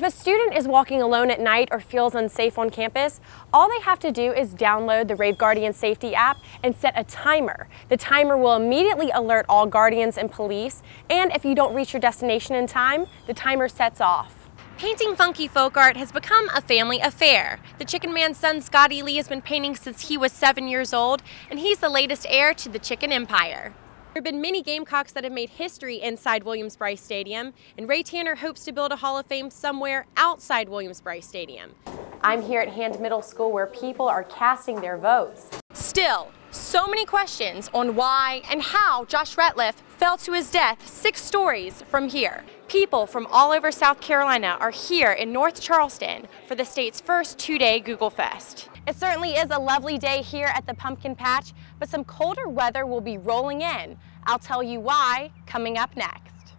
If a student is walking alone at night or feels unsafe on campus, all they have to do is download the Rave Guardian Safety app and set a timer. The timer will immediately alert all guardians and police, and if you don't reach your destination in time, the timer sets off. Painting funky folk art has become a family affair. The Chicken Man's son, Scotty Lee, has been painting since he was 7 years old, and he's the latest heir to the chicken empire. There have been many Gamecocks that have made history inside Williams-Brice Stadium, and Ray Tanner hopes to build a Hall of Fame somewhere outside Williams-Brice Stadium. I'm here at Hand Middle School where people are casting their votes. Still, so many questions on why and how Josh Ratliff fell to his death 6 stories from here. People from all over South Carolina are here in North Charleston for the state's first 2-day Google Fest. It certainly is a lovely day here at the Pumpkin Patch, but some colder weather will be rolling in. I'll tell you why coming up next.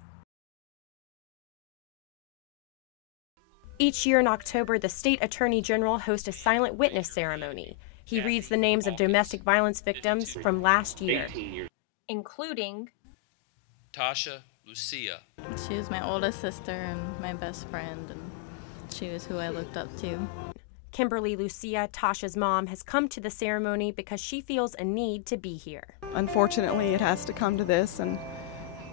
Each year in October, the State Attorney General hosts a silent witness ceremony. He reads the names of domestic violence victims from last year, including Tasha Lucia. She was my oldest sister and my best friend, and she was who I looked up to. Kimberly Lucia, Tasha's mom, has come to the ceremony because she feels a need to be here. Unfortunately, it has to come to this, and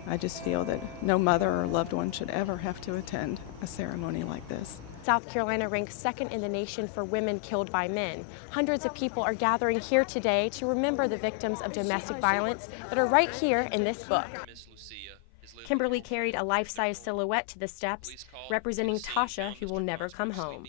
I just feel that no mother or loved one should ever have to attend a ceremony like this. South Carolina ranks 2nd in the nation for women killed by men. Hundreds of people are gathering here today to remember the victims of domestic violence that are right here in this book. Kimberly carried a life-size silhouette to the steps, representing Tasha, who will never come home.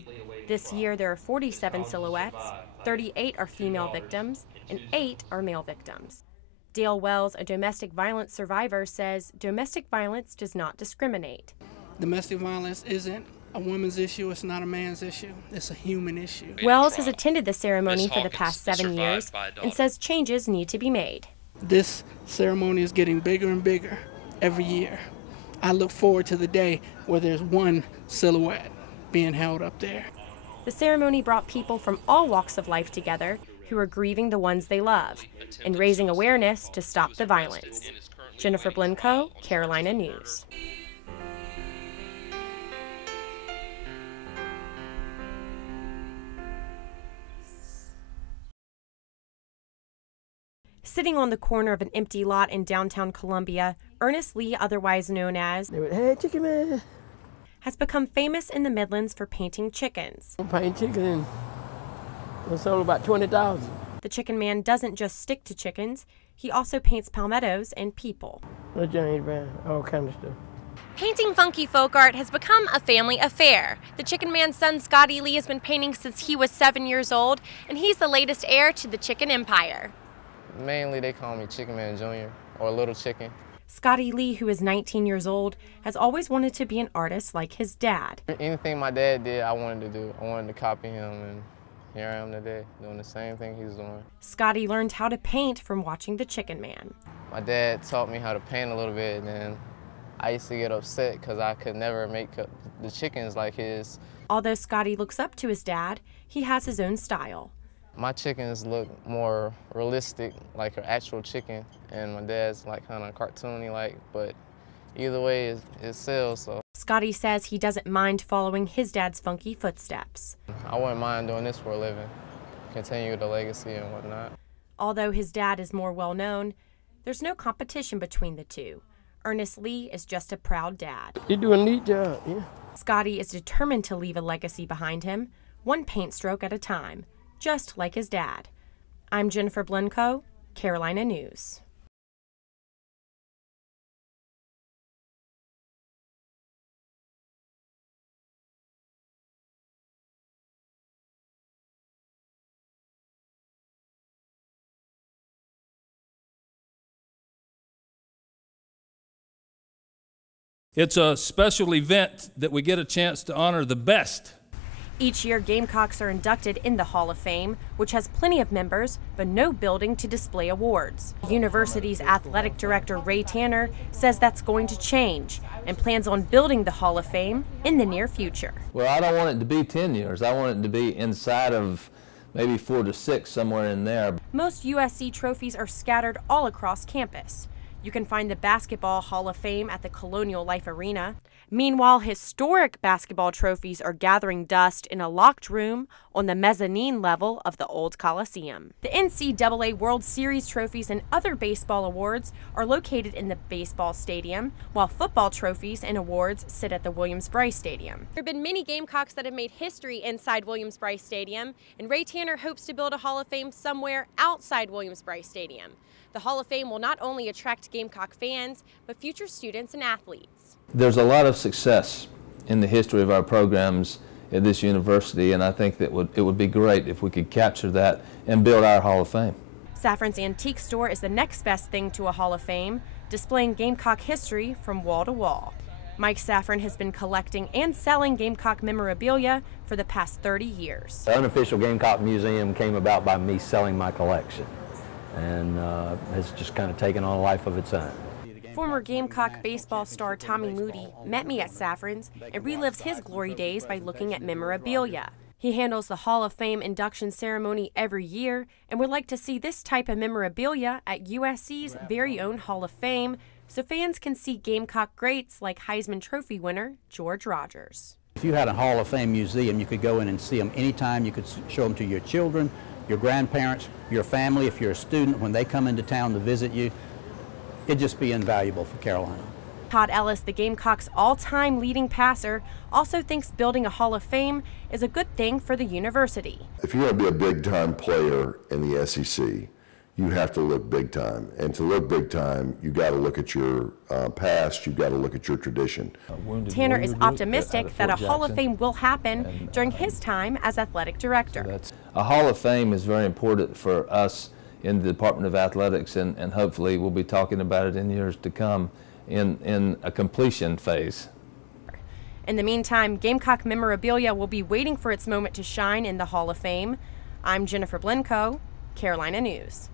This year, there are 47 silhouettes, 38 are female victims, and 8 are male victims. Dale Wells, a domestic violence survivor, says domestic violence does not discriminate. Domestic violence isn't a woman's issue, it's not a man's issue, it's a human issue. Wells has attended the ceremony for the past 7 years and says changes need to be made. This ceremony is getting bigger and bigger every year. I look forward to the day where there's one silhouette being held up there. The ceremony brought people from all walks of life together who are grieving the ones they love and raising awareness to stop the violence. Jennifer Blencowe, Carolina News. Sitting on the corner of an empty lot in downtown Columbia, Ernest Lee, otherwise known as Hey, Chicken Man, has become famous in the Midlands for painting chickens. I'm painting chicken and sold about 20,000. The Chicken Man doesn't just stick to chickens, he also paints palmettos and people. James Brown, all kind of stuff. Painting funky folk art has become a family affair. The Chicken Man's son, Scotty Lee, has been painting since he was 7 years old, and he's the latest heir to the chicken empire. Mainly they call me Chicken Man Jr. or Little Chicken. Scotty Lee, who is 19 years old, has always wanted to be an artist like his dad. Anything my dad did, I wanted to do. I wanted to copy him, and here I am today, doing the same thing he's doing. Scotty learned how to paint from watching the Chicken Man. My dad taught me how to paint a little bit, and then I used to get upset because I could never make up the chickens like his. Although Scotty looks up to his dad, he has his own style. My chickens look more realistic, like an actual chicken, and my dad's like kind of cartoony like, but either way it sells, so. Scotty says he doesn't mind following his dad's funky footsteps. I wouldn't mind doing this for a living, continue the legacy and whatnot. Although his dad is more well known, there's no competition between the two. Ernest Lee is just a proud dad. You do a neat job, yeah. Scotty is determined to leave a legacy behind him, one paint stroke at a time, just like his dad. I'm Jennifer Blencowe, Carolina News. It's a special event that we get a chance to honor the best. Each year, Gamecocks are inducted in the Hall of Fame, which has plenty of members, but no building to display awards. The university's athletic director, Ray Tanner, says that's going to change and plans on building the Hall of Fame in the near future. Well, I don't want it to be 10 years. I want it to be inside of maybe 4 to 6, somewhere in there. Most USC trophies are scattered all across campus. You can find the Basketball Hall of Fame at the Colonial Life Arena, Meanwhile, historic basketball trophies are gathering dust in a locked room on the mezzanine level of the old Coliseum. The NCAA World Series trophies and other baseball awards are located in the baseball stadium, while football trophies and awards sit at the Williams-Brice Stadium. There have been many Gamecocks that have made history inside Williams-Brice Stadium, and Ray Tanner hopes to build a Hall of Fame somewhere outside Williams-Brice Stadium. The Hall of Fame will not only attract Gamecock fans, but future students and athletes. There's a lot of success in the history of our programs at this university, and I think that it would be great if we could capture that and build our Hall of Fame. Safran's Antique Store is the next best thing to a Hall of Fame, displaying Gamecock history from wall to wall. Mike Safran has been collecting and selling Gamecock memorabilia for the past 30 years. The unofficial Gamecock Museum came about by me selling my collection, and has just kind of taken on a life of its own. Former Gamecock baseball star Tommy Moody met me at Safran's and relives his glory days by looking at memorabilia. He handles the Hall of Fame induction ceremony every year and would like to see this type of memorabilia at USC's very own Hall of Fame so fans can see Gamecock greats like Heisman Trophy winner George Rogers. If you had a Hall of Fame museum, you could go in and see them anytime. You could show them to your children, your grandparents, your family. If you're a student, when they come into town to visit you, it'd just be invaluable for Carolina. Todd Ellis, the Gamecocks' all-time leading passer, also thinks building a Hall of Fame is a good thing for the university. If you're going to be a big-time player in the SEC, you have to look big time. And to look big time, you got to look at your past, you've got to look at your tradition. Tanner is optimistic that a Hall of Fame will happen during his time as athletic director. A Hall of Fame is very important for us in the Department of Athletics, and hopefully we'll be talking about it in years to come in a completion phase. In the meantime, Gamecock memorabilia will be waiting for its moment to shine in the Hall of Fame. I'm Jennifer Blencowe, Carolina News.